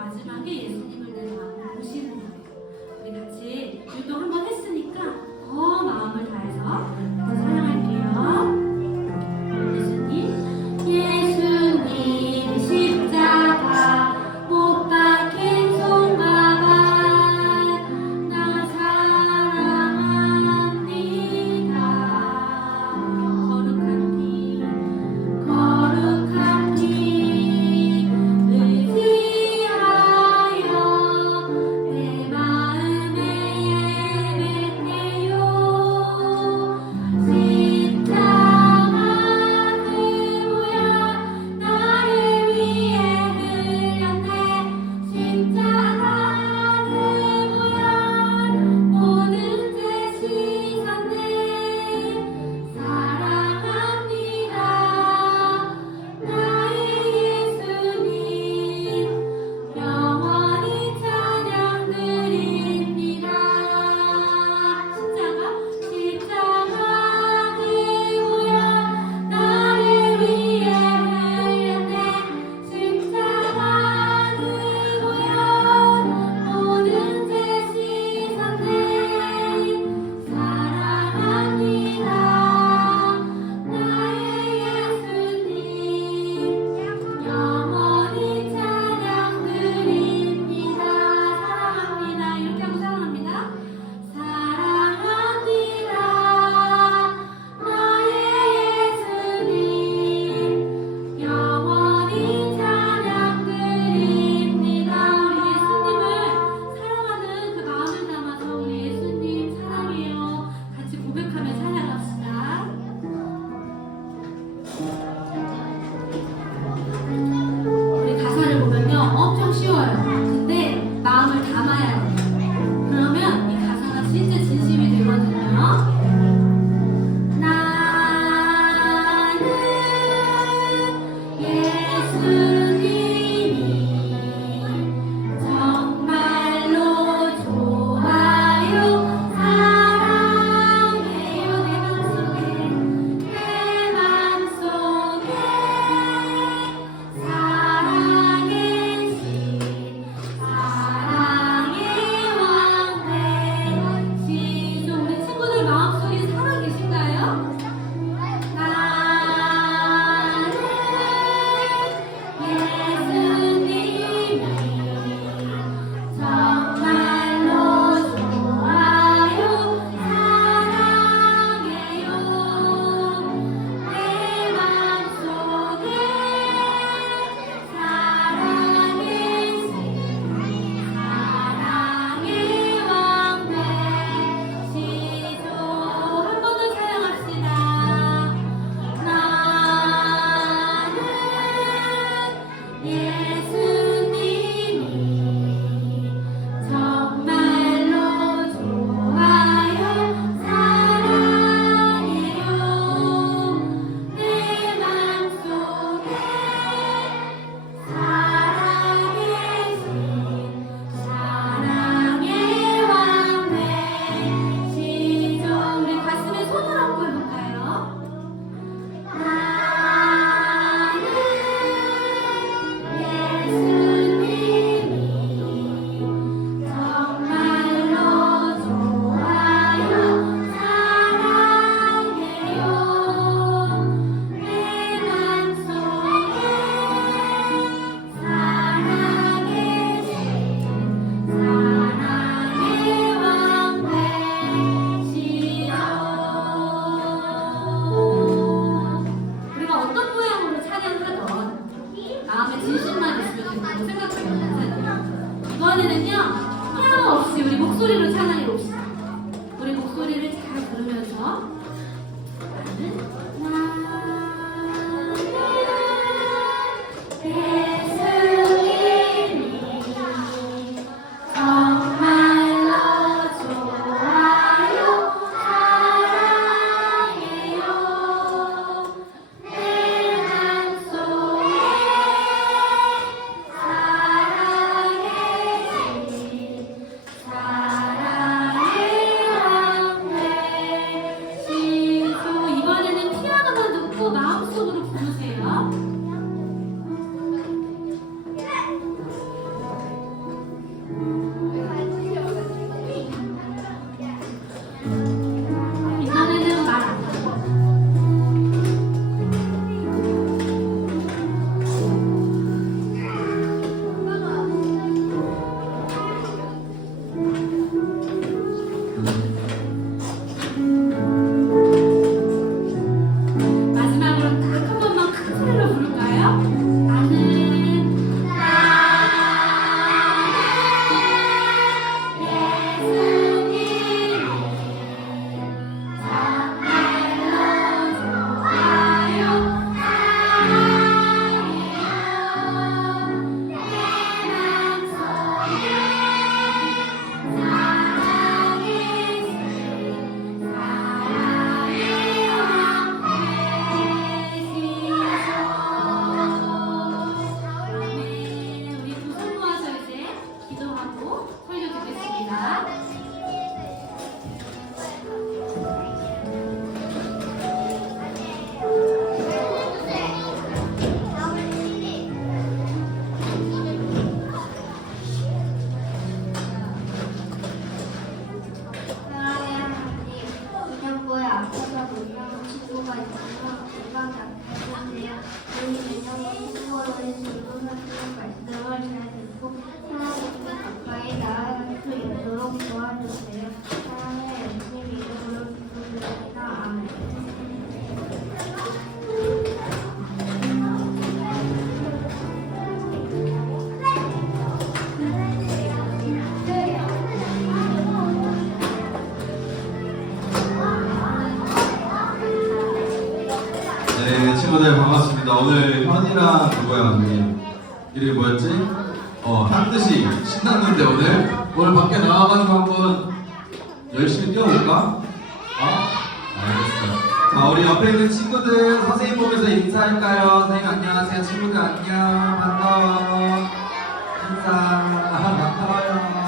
마지막에 예수님을 내 마음을 보시는 거예요. 우리 같이 유도 한번 했으니까 더 마음을 다해서 이번에는요 하염없이 우리 목소리로 찬양해 봅시다. 우리 목소리를 잘 부르면서 나는 네, 반갑습니다. 오늘 현이랑 누구야, 언니? 이름이 뭐였지? 어, 한 뜻이 신났는데 오늘? 오늘 밖에 나와가지고 한번 열심히 뛰어볼까? 어? 알겠어요. 자, 우리 옆에 있는 친구들 선생님 보면서 인사할까요? 선생님 안녕하세요. 친구들 안녕. 반가워. 인사. 반가워요.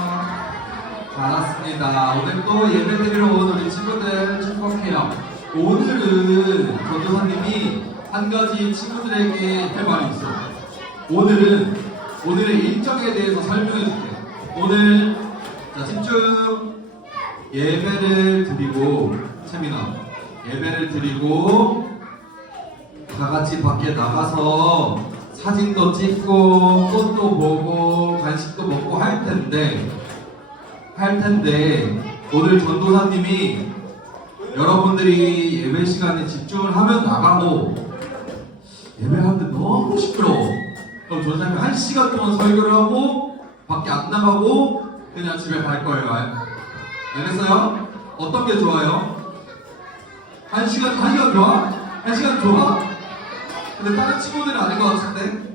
잘았습니다. 오늘 또 예배 드리러 온 우리 친구들 축복해요. 오늘은 전도사님이 한 가지 친구들에게 할 말이 있어. 오늘은 오늘의 일정에 대해서 설명해 줄게. 오늘 자 집중 예배를 드리고 채민아 예배를 드리고 다 같이 밖에 나가서 사진도 찍고 꽃도 보고 간식도 먹고 할 텐데 할 텐데 오늘 전도사님이 여러분들이 예배 시간에 집중을 하면 나가고 예배하는데 너무 시끄러워. 그럼 전도사님이 한 시간 동안 설교를 하고 밖에 안 나가고 그냥 집에 갈 거예요. 알- 알겠어요? 어떤 게 좋아요? 한 시간 한 시간 좋아? 한 시간 좋아? 근데 다른 친구들은 아닌 것 같은데.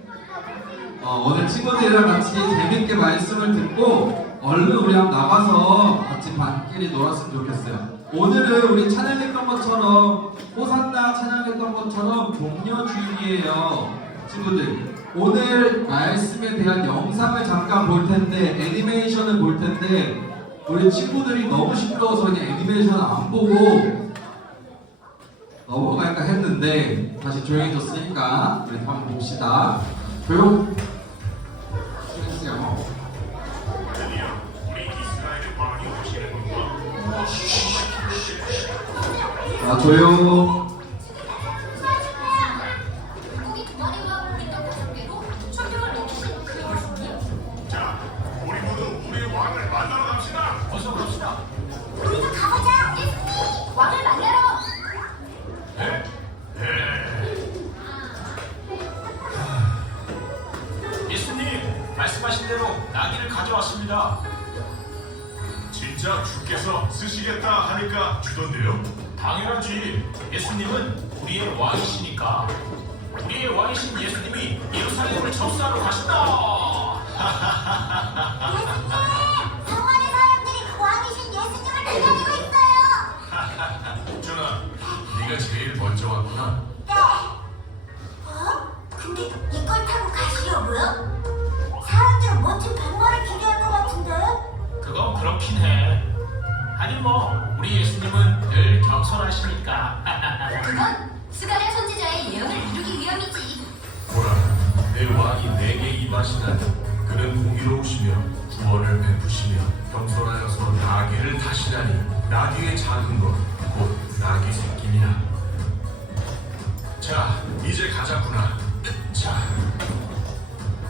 어, 오늘 친구들이랑 같이 재밌게 말씀을 듣고 얼른 우리 한번 나가서 같이 반끼리 놀았으면 좋겠어요. 오늘은 우리 찬양했던 것처럼 호산나 찬양했던 것처럼 동료주일이에요. 친구들 오늘 말씀에 대한 영상을 잠깐 볼 텐데 애니메이션을 볼 텐데 우리 친구들이 너무 시끄러워서 그냥 애니메이션 안 보고 넘어갈까 했는데 다시 조용해졌으니까 우리 한번 봅시다. 조용. 예수님, 말씀하신 대로 나귀를 가져왔습니다. 진짜 주께서 쓰시겠다 하니까 주던데요? 당연하지. 예수님은 우리의 왕이시니까. 우리의 왕이신 예수님이 예루살렘을 접수하러 가신다. 성원의 사람들이 왕이신 예수님을 기다리고 있어요! 전하, 네가 제일 먼저 왔구나. 네. 어? 근데 이걸 타고 가시려고요? 사람들은 멋진 백마를 기대할 것 같은데? 그건 그렇긴 해. 아니 뭐 우리 예수님은 늘 겸손하시니까. 그건 스가랴 선지자의 예언을 이루기 위함이지. 보라, 내 왕이 내게 임하시다니 그는 공의로우시며 구원을 베푸시며 겸손하여서 나귀를 타시다니 나귀의 작은 것, 곧 나귀 새끼니라. 자, 이제 가자꾸나. 자,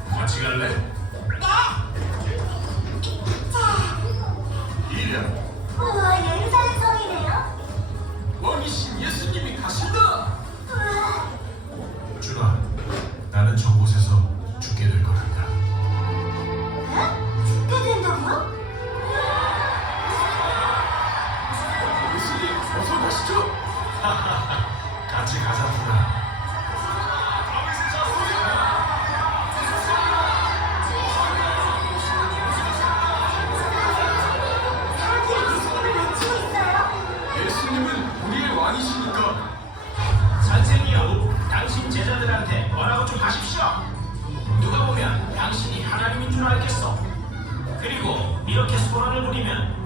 같이 갈래?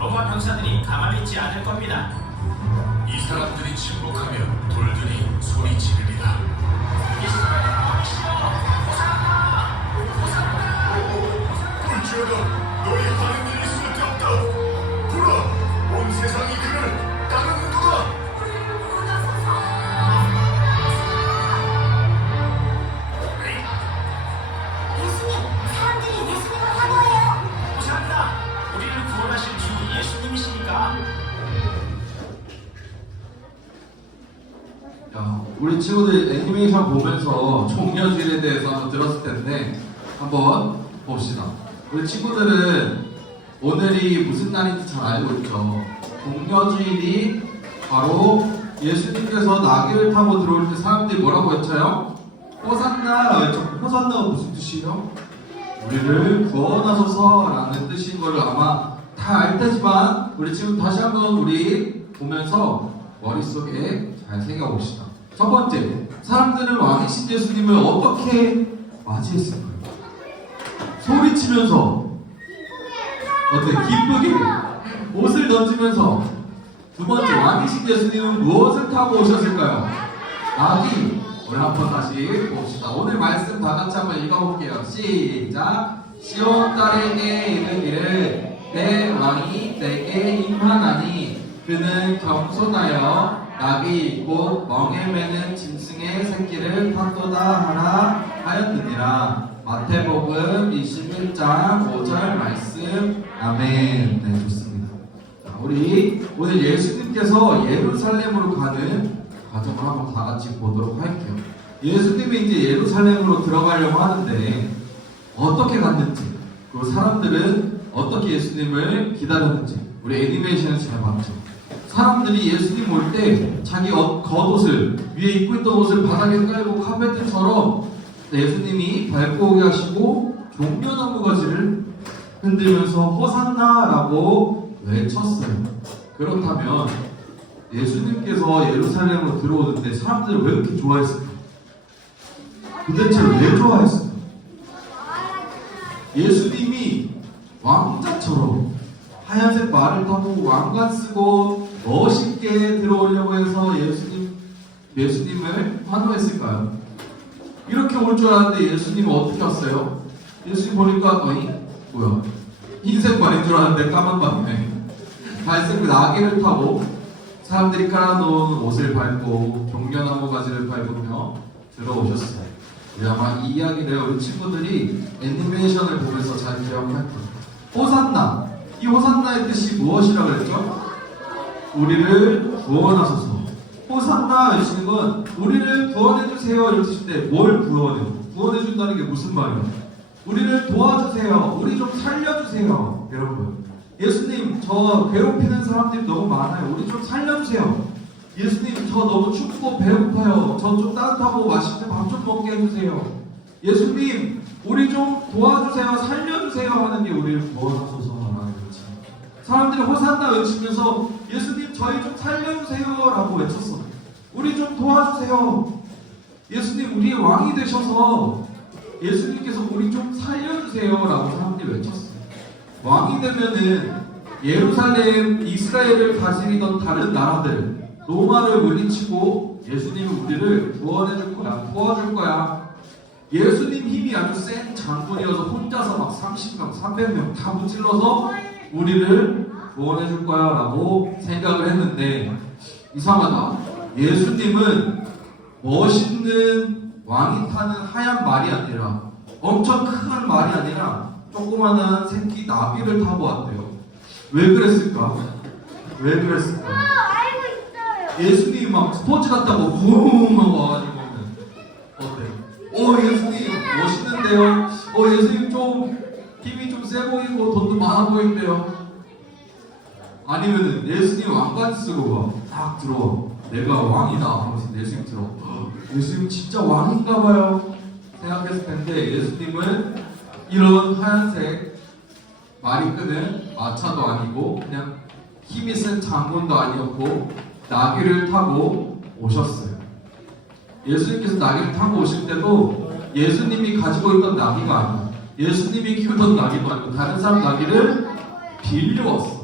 로마 병사들이 가만히 있지 않을 겁니다. 이 사람들이 침묵하면 돌들이 소리 지르리라. 꿀지어다 너희 하는 친구들 애니메이션 보면서 종려질에 대해서 한번 들었을 텐데 한번 봅시다. 우리 친구들은 오늘이 무슨 날인지 잘 알고 있죠. 종려주일이 바로 예수님께서 나귀를 타고 들어올 때 사람들이 뭐라고 외쳐요? 호산나 외쳐. 호산나가 무슨 뜻이에요? 우리를 구원하소서라는 뜻인 걸 아마 다 알 테지만 우리 지금 다시 한번 우리 보면서 머릿속에 잘 새겨봅시다. 첫 번째, 사람들은 왕이신 예수님을 어떻게 맞이했을까요? 소리치면서 어때? 기쁘게 옷을 던지면서 두 번째, 왕이신 예수님은 무엇을 타고 오셨을까요? 나귀 오늘 한번 다시 봅시다. 오늘 말씀 다 같이 한번 읽어볼게요. 시작. 시온 딸에게 이르기를 내 왕이 내게 임하나니 그는 겸손하여 나귀 곧 멍에 매는 짐승의 새끼를 탔도다 하라 하였느니라. 마태복음 21장 5절 말씀 아멘. 네 좋습니다. 자, 우리 오늘 예수님께서 예루살렘으로 가는 과정을 한번 다 같이 보도록 할게요. 예수님이 이제 예루살렘으로 들어가려고 하는데 어떻게 갔는지 그리고 사람들은 어떻게 예수님을 기다렸는지 우리 애니메이션에서 잘 봤죠. 사람들이 예수님 올 때 자기 옷- 겉옷을 위에 입고 있던 옷을 바닥에 깔고 카페트처럼 예수님이 밟고 오게 하시고 종려나무 가지를 흔들면서 호산나라고 외쳤어요. 그렇다면 예수님께서 예루살렘으로 들어오는데 사람들이 왜 이렇게 좋아했을까? 도대체 왜 좋아했을까? 예수님이 왕자처럼 하얀색 말을 타고 왕관 쓰고 멋있게 들어오려고 해서 예수님 예수님을 환호했을까요? 이렇게 올 줄 알았는데 예수님은 어떻게 왔어요? 예수님 보니까 어이 뭐야 흰색 말인 줄 알았는데 까만 말이네. 갈색 나귀를 타고 사람들이 깔아놓은 옷을 밟고 종려나무 가지를 밟으며 들어오셨어요. 아마 이 이야기를 우리 친구들이 애니메이션을 보면서 잘 기억할 거예요. 호산나. 이 호산나의 뜻이 무엇이라고 그랬죠? 우리를 구원하소서. 호산나 외치는 건 우리를 구원해 주세요 이런 뜻인데 뭘 구원해? 구원해 준다는 게 무슨 말이에요? 우리를 도와주세요. 우리 좀 살려주세요. 거예요. 예수님 저 괴롭히는 사람들이 너무 많아요. 우리 좀 살려주세요. 예수님 저 너무 춥고 배고파요. 저 좀 따뜻하고 맛있는 밥 좀 먹게 해주세요. 예수님 우리 좀 도와주세요. 살려주세요 하는 게 우리를 구원하소서라는 거지. 사람들이 호산나 외치면서 예수님 저희 좀 살려주세요라고 외쳤어. 우리 좀 도와주세요. 예수님 우리의 왕이 되셔서 예수님께서 우리 좀 살려주세요라고 사람들이 외쳤어요. 왕이 되면은 예루살렘 이스라엘을 다스리던 다른 나라들 로마를 물리치고 예수님이 우리를 구원해줄 거야, 도와줄 거야. 예수님 힘이 아주 센 장군이어서 혼자서 막 30명, 300명 다 무찔러서 우리를 구원해 줄 거야 라고 생각을 했는데 이상하다. 예수님은 멋있는 왕이 타는 하얀 말이 아니라 엄청 큰 말이 아니라 조그마한 새끼 나비를 타고 왔대요. 왜 그랬을까? 왜 그랬을까? 있어요. 예수님이 막 스포츠 부웅 하고 와가지고 어때? 오 예수님 멋있는데요? 어 예수님 좀 힘이 좀 세 보이고 돈도 많아 보이는데요? 아니면은 예수님 왕관 쓰고 딱 들어와 내가 왕이다 하면서 예수님 들어 예수님 진짜 왕인가 봐요 생각했을 텐데 예수님은 이런 하얀색 말이 끄는 마차도 아니고 그냥 힘이 센 장군도 아니었고 나귀를 타고 오셨어요. 예수님께서 나귀를 타고 오실 때도 예수님이 가지고 있던 나귀가 아니고 예수님이 키우던 나귀도 아니고 다른 사람 나귀를 빌려왔어.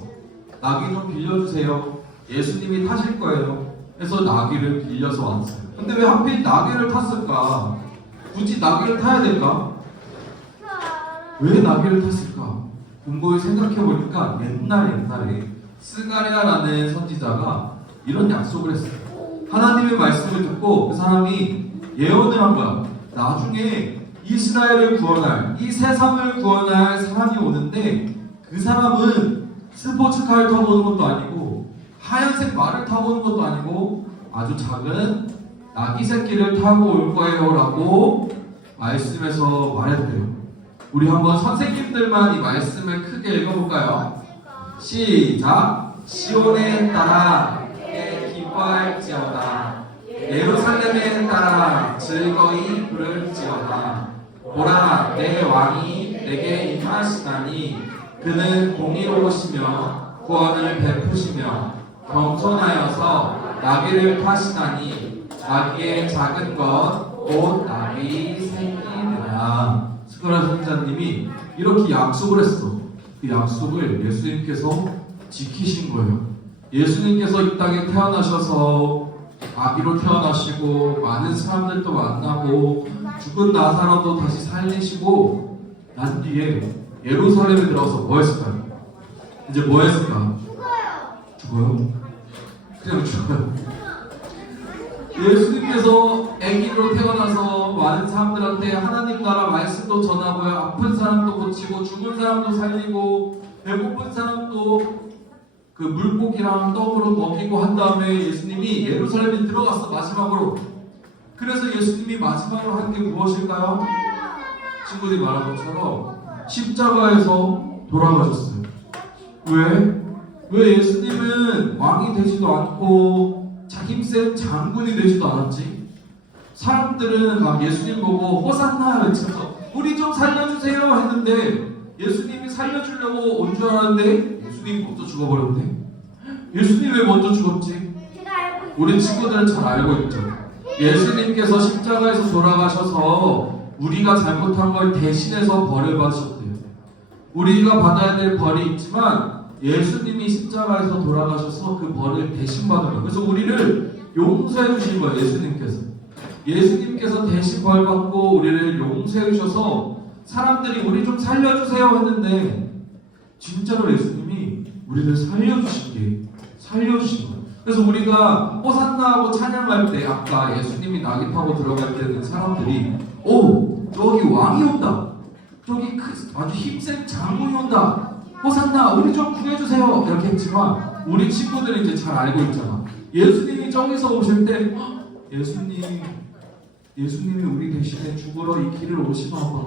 나귀 좀 빌려주세요. 예수님이 타실 거예요. 그래서 나귀를 빌려서 왔어요. 근데 왜 하필 나귀를 탔을까? 굳이 나귀를 타야 될까? 왜 나귀를 탔을까? 공부를 생각해 보니까 옛날 옛날에 스가랴라는 선지자가 이런 약속을 했어요. 하나님의 말씀을 듣고 그 사람이 예언을 한 거야. 나중에 이스라엘을 구원할 이 세상을 구원할 사람이 오는데 그 사람은 스포츠카를 타고 오는 것도 아니고 하얀색 말을 타고 오는 것도 아니고 아주 작은 나귀 새끼를 타고 올 거예요 라고 말씀에서 말했대요. 우리 한번 선생님들만 이 말씀을 크게 읽어볼까요? 시작. 시온에 따라 내 기뻐할지어다. 예루살렘에 따라 즐거이 부를지어다. 보라 내 왕이 내게 임하시다니 그는 공의로우시며 구원을 베푸시며 겸손하여서 나귀를 타시다니 나귀의 작은 것곧 나귀 새끼니라. 스크라 선자님이 이렇게 약속을 했어. 그 약속을 예수님께서 지키신 거예요. 예수님께서 이 땅에 태어나셔서 아기로 태어나시고 많은 사람들도 만나고 죽은 나사로도 다시 살리시고 난 뒤에 예루살렘에 들어가서 뭐 했을까요? 이제 뭐 했을까? 죽어요. 그냥 죽어요. 예수님께서 아기로 태어나서 많은 사람들한테 하나님 나라 말씀도 전하고요. 아픈 사람도 고치고 죽은 사람도 살리고 배고픈 사람도 그 물고기랑 떡으로 먹이고 한 다음에 예수님이 예루살렘에 들어갔어 마지막으로. 그래서 예수님이 마지막으로 한 게 무엇일까요? 친구들이 말한 것처럼 십자가에서 돌아가셨어요. 왜? 왜 예수님은 왕이 되지도 않고 자김센 장군이 되지도 않았지? 사람들은 막 예수님 보고 호산나 외쳐서 우리 좀 살려주세요 했는데 예수님이 살려주려고 온 줄 알았는데 예수님이 먼저 죽어버렸네. 예수님 왜 먼저 죽었지? 우리 친구들은 잘 알고 있죠. 예수님께서 십자가에서 돌아가셔서 우리가 잘못한 걸 대신해서 벌을 받으셨대요. 우리가 받아야 될 벌이 있지만 예수님이 십자가에서 돌아가셔서 그 벌을 대신 받은 거예요. 그래서 우리를 용서해 주신 거예요. 예수님께서. 예수님께서 대신 벌 받고 우리를 용서해 주셔서 사람들이 우리 좀 살려주세요 했는데 진짜로 예수님이 우리를 살려주신 게 살려주신 거예요. 그래서 우리가 호산나하고 찬양할 때 아까 예수님이 낙이 타고 들어갈 때는 사람들이 오 저기 왕이 온다. 저기 크, 아주 힘센 장군이 온다. 호산나 우리 좀 구해주세요. 이렇게 했지만 우리 친구들은 이제 잘 알고 있잖아. 예수님이 저기서 오실 때 "헉, 예수님 예수님이 우리 대신에 죽으러 이 길을 오시나 봐.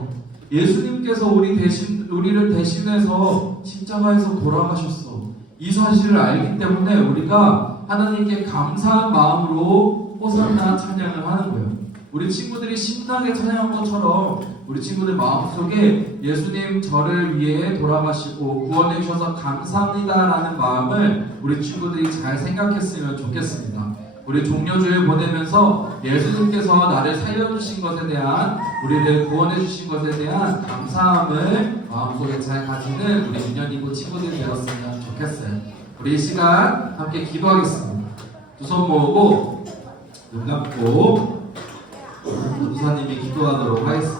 예수님께서 우리 대신 우리를 대신해서 십자가에서 돌아가셨어. 이 사실을 알기 때문에 우리가 하나님께 감사한 마음으로 호산나 찬양을 하는 거예요. 우리 친구들이 신나게 찬양한 것처럼 우리 친구들 마음속에 예수님 저를 위해 돌아가시고 구원해 주셔서 감사합니다라는 마음을 우리 친구들이 잘 생각했으면 좋겠습니다. 우리 종료주일 보내면서 예수님께서 나를 살려주신 것에 대한 우리를 구원해 주신 것에 대한 감사함을 마음속에 잘 가지는 우리 유년이고 친구들이 되었으면 좋겠어요. 우리 이 시간 함께 기도하겠습니다. 두 손 모으고 눈 감고 전도사님이 기도하도록 하겠습니다.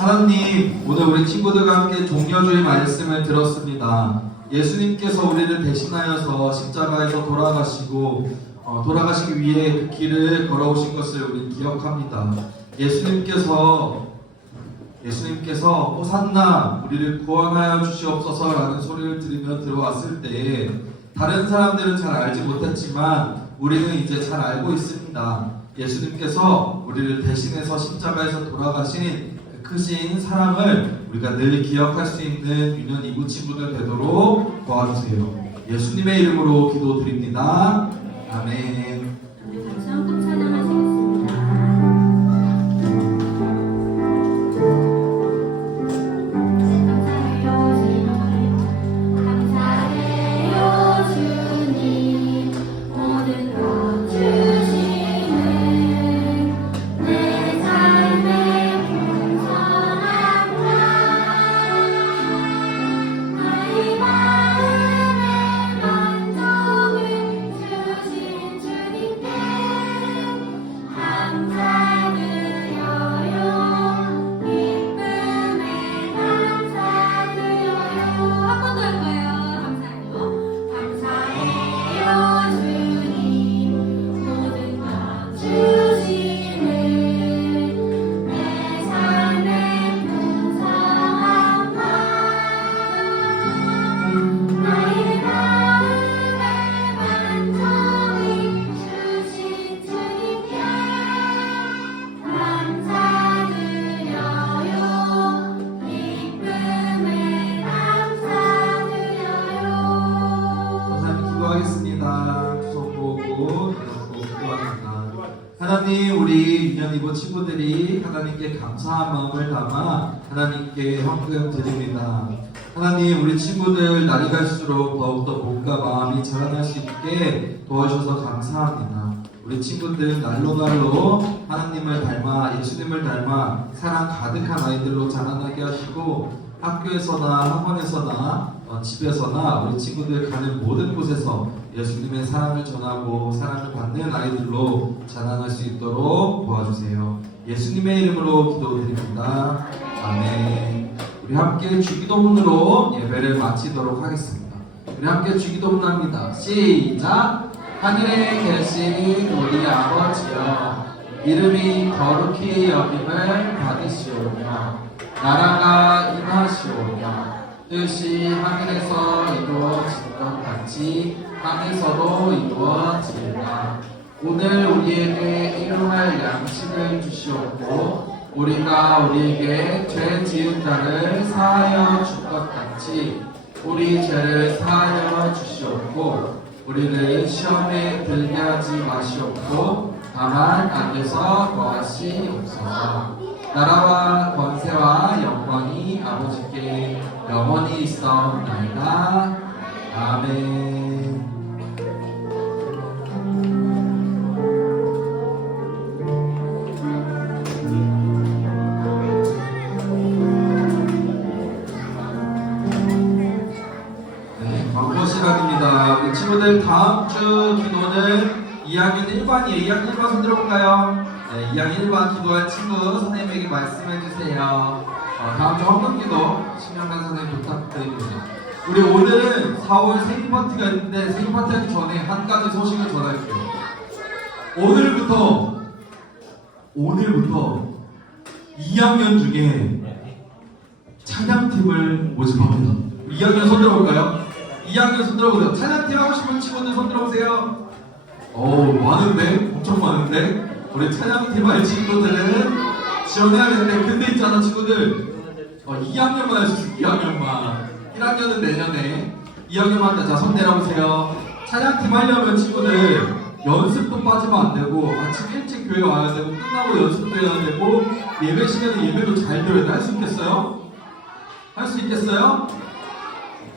하나님, 오늘 우리 친구들과 함께 종려주의 말씀을 들었습니다. 예수님께서 우리를 대신하여서 십자가에서 돌아가시고 어, 돌아가시기 위해 그 길을 걸어오신 것을 우리 기억합니다. 예수님께서 예수님께서 호산나 우리를 구원하여 주시옵소서라는 소리를 들으며 들어왔을 때 다른 사람들은 잘 알지 못했지만 우리는 이제 잘 알고 있습니다. 예수님께서 우리를 대신해서 십자가에서 돌아가신 그 크신 사랑을 우리가 늘 기억할 수 있는 유년 이부 친구들 되도록 도와주세요. 예수님의 이름으로 기도드립니다. 아멘. 감사한 마음을 담아 하나님께 헌금 드립니다. 하나님 우리 친구들 날이 갈수록 더욱더 몸과 마음이 자라날 수 있게 도와주셔서 감사합니다. 우리 친구들 날로 날로 하나님을 닮아 예수님을 닮아 사랑 가득한 아이들로 자라나게 하시고 학교에서나 학원에서나 어, 집에서나 우리 친구들 가는 모든 곳에서 예수님의 사랑을 전하고 사랑을 받는 아이들로 자라날 수 있도록 도와주세요. 예수님의 이름으로 기도드립니다. 아멘. 우리 함께 주기도문으로 예배를 마치도록 하겠습니다. 우리 함께 주기도문 합니다. 시작. 하늘에 계신 우리 아버지여 이름이 거룩히 여김을 받으시오며 나라가 임하시오며 뜻이 하늘에서 이루어진 것 같이 땅에서도 이루어지리라 오늘 우리에게 일용할 양식을 주시옵고 우리가 우리에게 죄 지은 자를 사하여 줄 것 같이 우리 죄를 사하여 주시옵고 우리를 시험에 들게 하지 마시옵고 다만 악에서 거하시옵소서. 나라와 권세와 영광이 아버지께 영원히 있사옵나이다. 아멘 1반이에요. 2학년 1반 손 들어볼까요? 네, 2학년 1반 기도할 친구 선생님에게 말씀해 주세요. 어, 다음 주 헌금 기도 신명관 선생님 부탁드립니다. 우리 오늘은 4월 생일 파티가 있는데 생일 파티 하기 전에 한 가지 소식을 전할게요. 오늘부터 오늘부터 2학년 중에 찬양팀을 모집합니다. 2학년 손 들어볼까요? 2학년 손 들어보세요. 찬양팀 하고 싶은 친구들 손 들어보세요. 오 많은데? 엄청 많은데? 우리 찬양팀 할 친구들은 지원해야 되는데 근데 있잖아 친구들 어, 2학년만 할 수 있어 2학년만 1학년은 내년에 2학년만 자손 내려보세요 찬양팀 하려면 친구들 연습도 빠지면 안 되고 아침 일찍 교회 와야 되고 끝나고 연습도 해야 되고 예배 시간에 예배도 잘 들어야 돼 할 수 있겠어요? 할 수 있겠어요?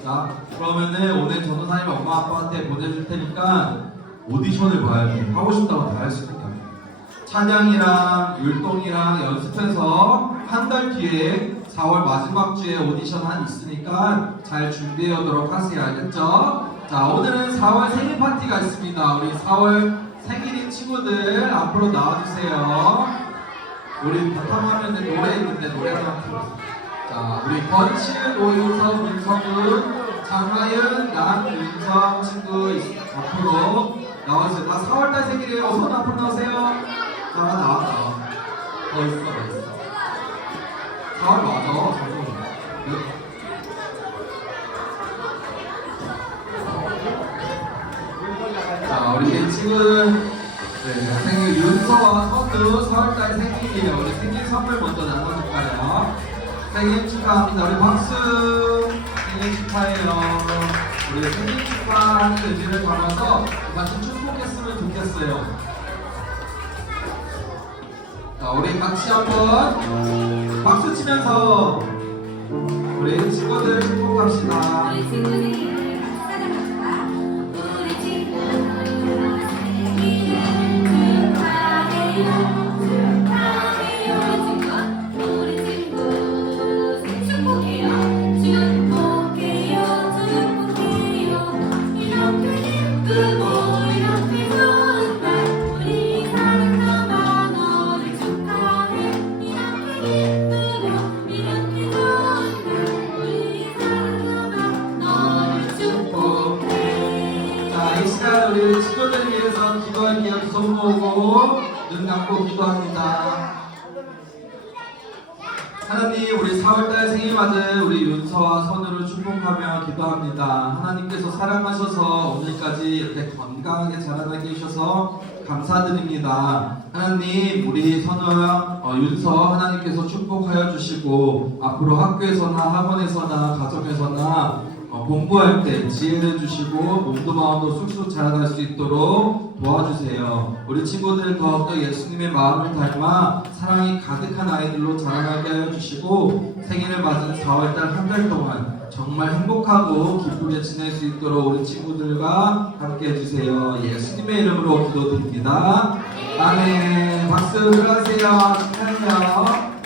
자, 그러면은 오늘 전도사님 엄마 아빠한테 보내줄 테니까 오디션을 봐야 돼. 하고 싶다고 다할 수 있다. 찬양이랑 율동이랑 연습해서 한 달 뒤에 4월 마지막 주에 오디션 한 있으니까 잘 준비해 오도록 하세요. 알겠죠? 자, 오늘은 4월 생일 파티가 있습니다. 우리 4월 생일인 친구들 앞으로 나와주세요. 우리 바탕화면에 노래 있는데 노래 한번 들어보세요. 자, 우리 권치, 노윤성, 윤성은, 장하윤, 남윤성 친구 있- 앞으로 나와주세요. 다 4월달 생일이에요. 손 앞으로 나오세요. 자, 나와, 나와. 더 있어, 더 있어. 4월 맞아. 자, 우리 친구는 네, 생일 윤서와 선우 4월달 생일이에요. 우리 생일 선물 먼저 나눠줄까요? 생일 축하합니다. 우리 박수. 생일 축하해요. 우리 생일 축하하는 의미를 담아서 같이 축복했으면 좋겠어요. 자, 우리 같이 한번 박수 치면서 우리 친구들 축복합시다. 친구들 위해서 기도할 기억 손 모으고 눈 감고 기도합니다. 하나님, 우리 4월달 생일 맞은 우리 윤서와 선우를 축복하며 기도합니다. 하나님께서 사랑하셔서 오늘까지 이렇게 건강하게 자라나게 해주셔서 감사드립니다. 하나님, 우리 선우와 어, 윤서 하나님께서 축복하여 주시고 앞으로 학교에서나 학원에서나 가정에서나 어, 어, 공부할 때 지혜를 주시고 몸도 마음도 쑥쑥 자라날 수 있도록 도와주세요. 우리 친구들 더욱더 예수님의 마음을 닮아 사랑이 가득한 아이들로 자라나게 하여 주시고 생일을 맞은 4월달 한 달 동안 정말 행복하고 기쁘게 지낼 수 있도록 우리 친구들과 함께 해주세요. 예수님의 이름으로 기도드립니다. 아멘. 박수 들어가세요. 축하해요.